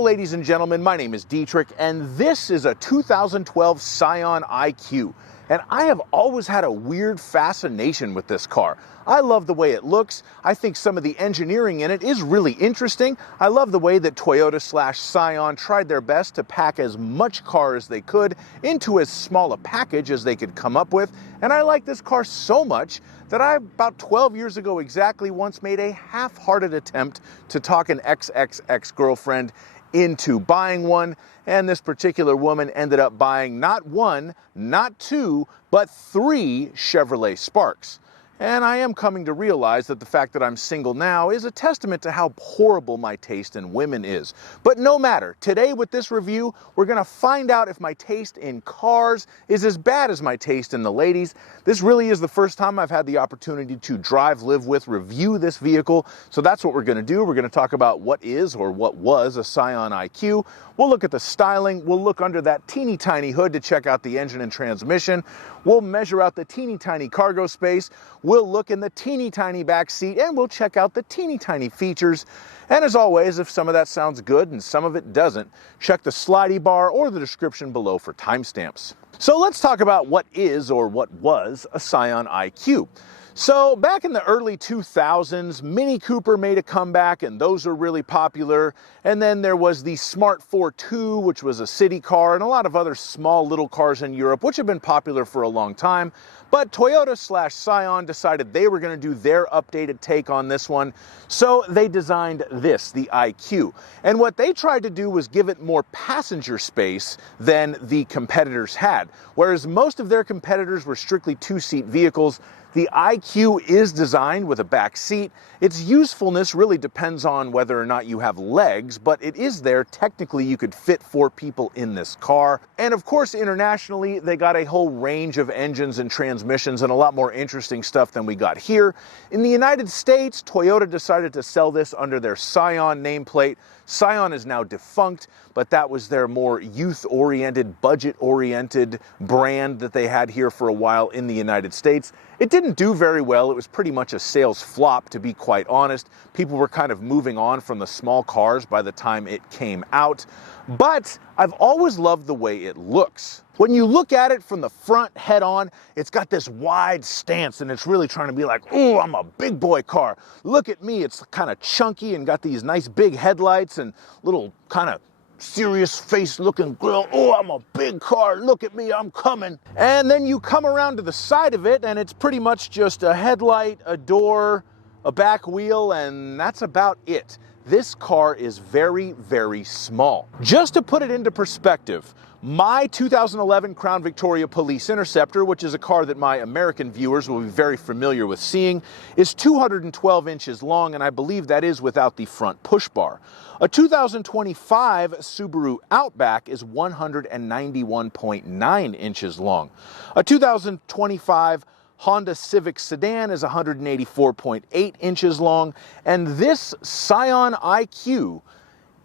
Hello ladies and gentlemen, my name is Dietrich and this is a 2012 Scion IQ. And I have always had a weird fascination with this car. I love the way it looks. I think some of the engineering in it is really interesting. I love the way that Toyota/Scion tried their best to pack as much car as they could into as small a package as they could come up with. And I like this car so much that I, about 12 years ago exactly, once made a half-hearted attempt to talk an ex-girlfriend into buying one, and this particular woman ended up buying not one, not two, but three Chevrolet Sparks. And I am coming to realize that the fact that I'm single now is a testament to how horrible my taste in women is. But no matter, today with this review, we're gonna find out if my taste in cars is as bad as my taste in the ladies. This really is the first time I've had the opportunity to drive, live with, review this vehicle. So that's what we're gonna do. We're gonna talk about what is or what was a Scion IQ. We'll look at the styling. We'll look under that teeny tiny hood to check out the engine and transmission. We'll measure out the teeny tiny cargo space. We'll look in the teeny tiny back seat and we'll check out the teeny tiny features. And as always, if some of that sounds good and some of it doesn't, check the slidey bar or the description below for timestamps. So let's talk about what is or what was a Scion IQ. So back in the early 2000s, Mini Cooper made a comeback and those are really popular. And then there was the Smart 4.2, which was a city car, and a lot of other small little cars in Europe, which have been popular for a long time. But Toyota/Scion decided they were going to do their updated take on this one. So they designed this, the IQ. And what they tried to do was give it more passenger space than the competitors had. Whereas most of their competitors were strictly two-seat vehicles, the IQ is designed with a back seat. Its usefulness really depends on whether or not you have legs, but it is there. Technically, you could fit 4 people in this car. And of course, internationally, they got a whole range of engines and transmissions and a lot more interesting stuff than we got here. In the United States, Toyota decided to sell this under their Scion nameplate. Scion is now defunct, but that was their more youth-oriented, budget-oriented brand that they had here for a while in the United States. It didn't do very well. It was pretty much a sales flop, to be quite honest. People were kind of moving on from the small cars by the time it came out. But I've always loved the way it looks. When you look at it from the front head on, it's got this wide stance and it's really trying to be like, oh, I'm a big boy car. Look at me, it's kind of chunky and got these nice big headlights and little kind of serious face looking grill. Oh, I'm a big car, look at me, I'm coming. And then you come around to the side of it and it's pretty much just a headlight, a door, a back wheel, and that's about it. This car is very, very small. Just to put it into perspective, my 2011 Crown Victoria Police Interceptor, which is a car that my American viewers will be very familiar with seeing, is 212 inches long, and I believe that is without the front push bar. A 2025 Subaru Outback is 191.9 inches long. A 2025 Honda Civic sedan is 184.8 inches long, and this Scion IQ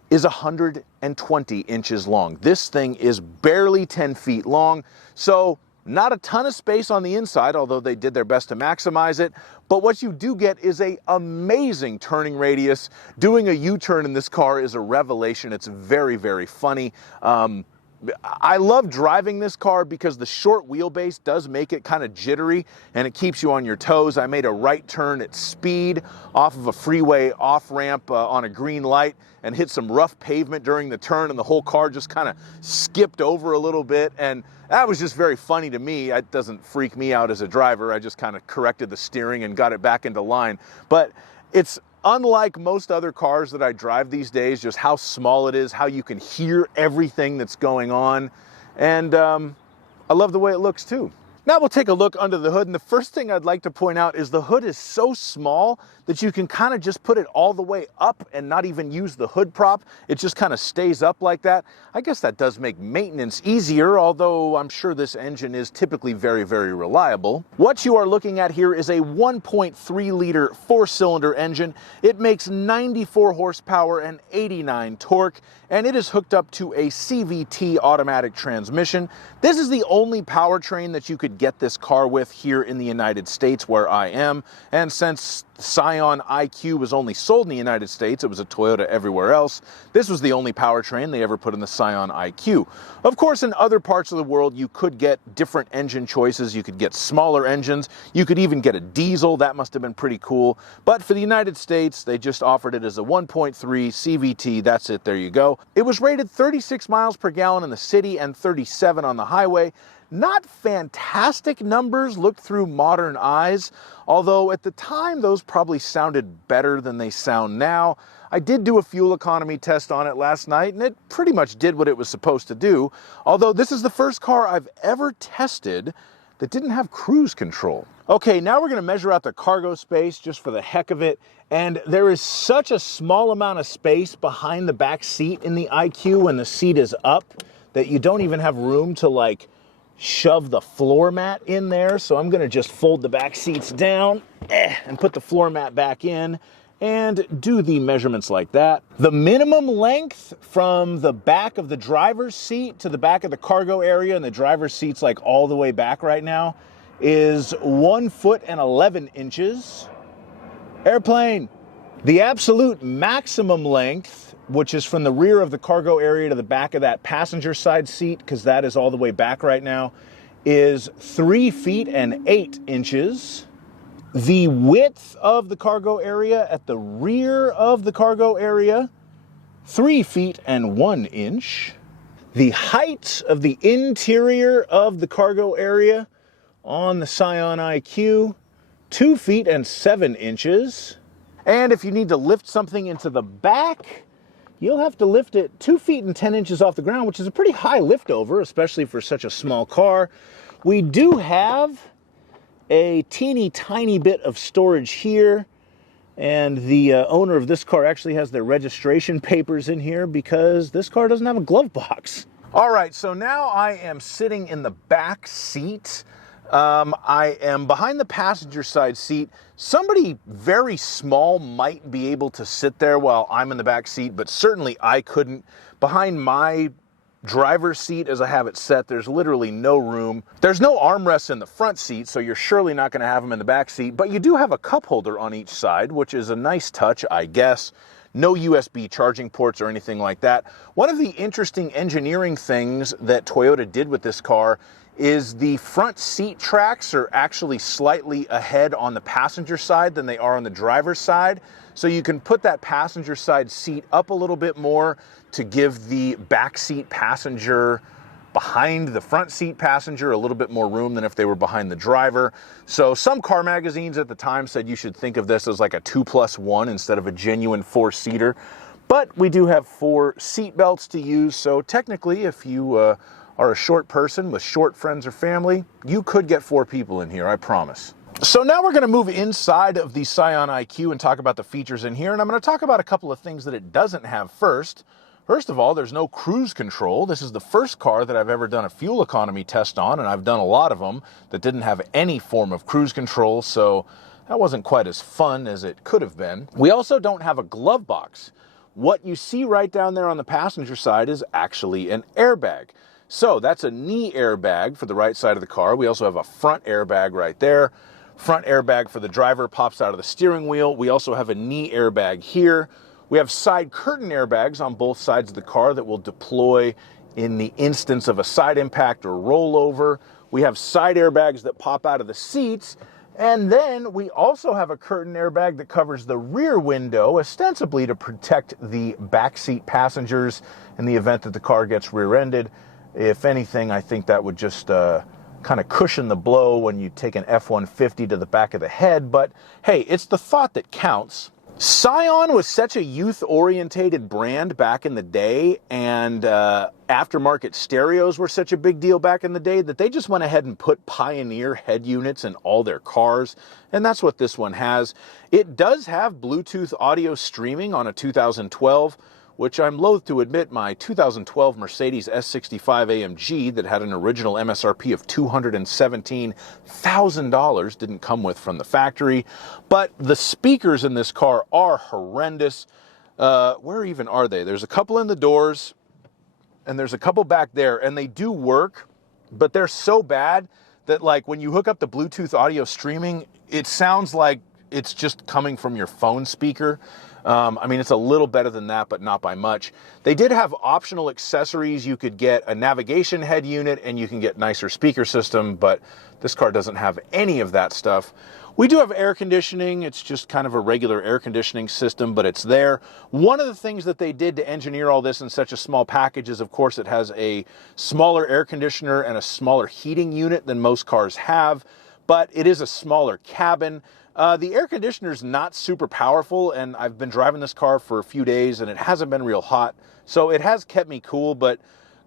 is 120 inches long. This thing is barely 10 feet long, so not a ton of space on the inside, although they did their best to maximize it. But what you do get is an amazing turning radius. Doing a U-turn in this car is a revelation. It's very, very funny. I love driving this car because the short wheelbase does make it kind of jittery and it keeps you on your toes. I made a right turn at speed off of a freeway off-ramp on a green light and hit some rough pavement during the turn, and the whole car just kind of skipped over a little bit, and that was just very funny to me. It doesn't freak me out as a driver. I just kind of corrected the steering and got it back into line. But it's unlike most other cars that I drive these days, just how small it is, how you can hear everything that's going on. And I love the way it looks too. Now we'll take a look under the hood, and the first thing I'd like to point out is the hood is so small that you can kind of just put it all the way up and not even use the hood prop. It just kind of stays up like that. I guess that does make maintenance easier, although I'm sure this engine is typically very, very reliable. What you are looking at here is a 1.3 liter 4-cylinder engine. It makes 94 horsepower and 89 torque, and it is hooked up to a CVT automatic transmission. This is the only powertrain that you could could get this car with here in the United States where I am. And since Scion IQ was only sold in the United States, it was a Toyota everywhere else, this was the only powertrain they ever put in the Scion IQ. Of course, in other parts of the world, you could get different engine choices. You could get smaller engines. You could even get a diesel. That must have been pretty cool. But for the United States, they just offered it as a 1.3 CVT. That's it. There you go. It was rated 36 miles per gallon in the city and 37 on the highway. Not fantastic numbers looked through modern eyes, although at the time those probably sounded better than they sound now. I did do a fuel economy test on it last night, and it pretty much did what it was supposed to do, although this is the first car I've ever tested that didn't have cruise control. Okay, now we're going to measure out the cargo space just for the heck of it, and there is such a small amount of space behind the back seat in the IQ when the seat is up that you don't even have room to like shove the floor mat in there. So I'm gonna just fold the back seats down and put the floor mat back in and do the measurements like that. The minimum length from the back of the driver's seat to the back of the cargo area, and the driver's seat's like all the way back right now, is 1 foot and 11 inches. Airplane. The absolute maximum length, which is from the rear of the cargo area to the back of that passenger side seat, because that is all the way back right now, is 3 feet and 8 inches. The width of the cargo area at the rear of the cargo area, 3 feet and 1 inch. The height of the interior of the cargo area on the Scion IQ, 2 feet and 7 inches. And if you need to lift something into the back, you'll have to lift it 2 feet and 10 inches off the ground, which is a pretty high lift over, especially for such a small car. We do have a teeny tiny bit of storage here, and the owner of this car actually has their registration papers in here because this car doesn't have a glove box. All right, so now I am sitting in the back seat. I am behind the passenger side seat. Somebody very small might be able to sit there while I'm in the back seat, but certainly I couldn't. Behind my driver's seat, as I have it set, there's literally no room. There's no armrests in the front seat, so you're surely not going to have them in the back seat, but you do have a cup holder on each side, which is a nice touch, I guess. No USB charging ports or anything like that. One of the interesting engineering things that Toyota did with this car is the front seat tracks are actually slightly ahead on the passenger side than they are on the driver's side. So you can put that passenger side seat up a little bit more to give the back seat passenger behind the front seat passenger a little bit more room than if they were behind the driver. So some car magazines at the time said you should think of this as like a 2+1 instead of a genuine 4-seater. But we do have 4 seat belts to use, so technically if you are a short person with short friends or family, you could get 4 people in here, I promise. So now we're going to move inside of the Scion IQ and talk about the features in here, and I'm going to talk about a couple of things that it doesn't have first. First of all, there's no cruise control. This is the first car that I've ever done a fuel economy test on, and I've done a lot of them that didn't have any form of cruise control, so that wasn't quite as fun as it could have been. We also don't have a glove box. What you see right down there on the passenger side is actually an airbag. So that's a knee airbag for the right side of the car. We also have a front airbag right there. Front airbag for the driver pops out of the steering wheel. We also have a knee airbag here. We have side curtain airbags on both sides of the car that will deploy in the instance of a side impact or rollover. We have side airbags that pop out of the seats. And then we also have a curtain airbag that covers the rear window, ostensibly to protect the backseat passengers in the event that the car gets rear-ended. If anything, I think that would just kind of cushion the blow when you take an F-150 to the back of the head. But hey, it's the thought that counts. Scion was such a youth-orientated brand back in the day, and aftermarket stereos were such a big deal back in the day that they just went ahead and put Pioneer head units in all their cars, and that's what this one has. It does have Bluetooth audio streaming on a 2012, which I'm loath to admit my 2012 Mercedes S65 AMG that had an original MSRP of $217,000 didn't come with from the factory. But the speakers in this car are horrendous. Where even are they? There's a couple in the doors, and there's a couple back there, and they do work, but they're so bad that like when you hook up the Bluetooth audio streaming, it sounds like it's just coming from your phone speaker. I mean, it's a little better than that, but not by much. They did have optional accessories. You could get a navigation head unit and you can get nicer speaker system, but this car doesn't have any of that stuff. We do have air conditioning. It's just kind of a regular air conditioning system, but it's there. One of the things that they did to engineer all this in such a small package is, of course, it has a smaller air conditioner and a smaller heating unit than most cars have, but it is a smaller cabin. The air conditioner is not super powerful, and I've been driving this car for a few days, and it hasn't been real hot. So it has kept me cool, but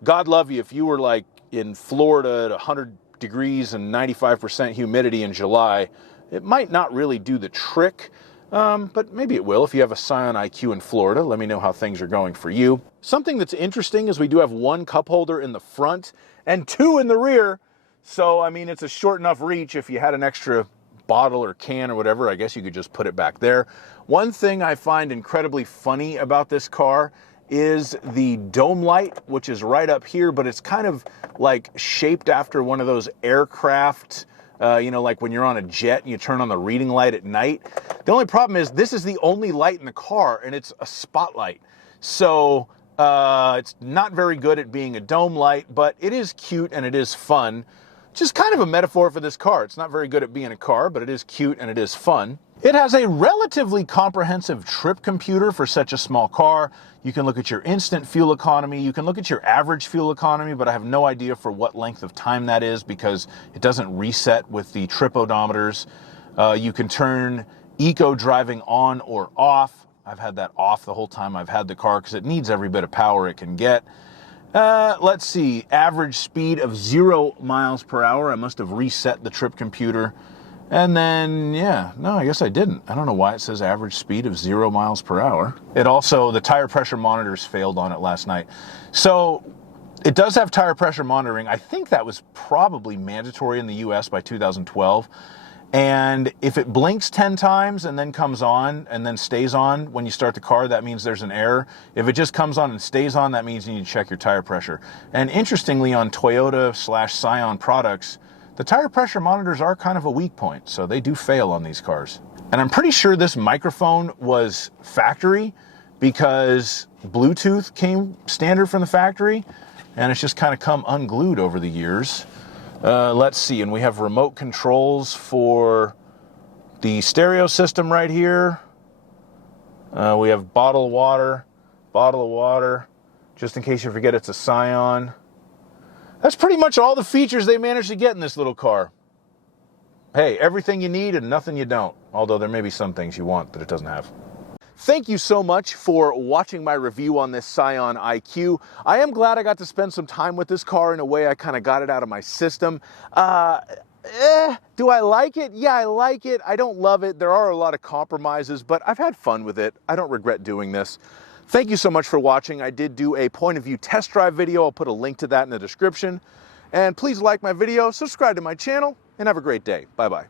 God love you, if you were like in Florida at 100 degrees and 95% humidity in July, it might not really do the trick, but maybe it will. If you have a Scion IQ in Florida, let me know how things are going for you. Something that's interesting is we do have one cup holder in the front and two in the rear. So, I mean, it's a short enough reach. If you had an extra bottle or can or whatever, I guess you could just put it back there. One thing I find incredibly funny about this car is the dome light, which is right up here, but it's kind of like shaped after one of those aircraft, you know, like when you're on a jet and you turn on the reading light at night. The only problem is this is the only light in the car and it's a spotlight. So it's not very good at being a dome light, but it is cute and it is fun. Just kind of a metaphor for this car. It's not very good at being a car, but it is cute and it is fun. It has a relatively comprehensive trip computer for such a small car. You can look at your instant fuel economy. You can look at your average fuel economy, but I have no idea for what length of time that is because it doesn't reset with the trip odometers. You can turn eco driving on or off. I've had that off the whole time I've had the car because it needs every bit of power it can get. Let's see, average speed of 0 miles per hour. I must have reset the trip computer. And then, yeah, no, I guess I didn't. I don't know why it says average speed of 0 miles per hour. It also, the tire pressure monitors failed on it last night. So it does have tire pressure monitoring. I think that was probably mandatory in the US by 2012. And if it blinks 10 times and then comes on and then stays on when you start the car, that means there's an error. If it just comes on and stays on, that means you need to check your tire pressure. And interestingly, on Toyota/Scion products, the tire pressure monitors are kind of a weak point, so they do fail on these cars. And I'm pretty sure this microphone was factory because Bluetooth came standard from the factory, and it's just kind of come unglued over the years. Let's see, and we have remote controls for the stereo system right here. We have bottle of water, just in case you forget it's a Scion. That's pretty much all the features they managed to get in this little car. Hey, everything you need and nothing you don't, although there may be some things you want that it doesn't have. Thank you so much for watching my review on this Scion IQ. I am glad I got to spend some time with this car. In a way, I kind of got it out of my system. Do I like it? Yeah, I like it. I don't love it. There are a lot of compromises, but I've had fun with it. I don't regret doing this. Thank you so much for watching. I did do a point of view test drive video. I'll put a link to that in the description. And please like my video, subscribe to my channel, and have a great day. Bye-bye.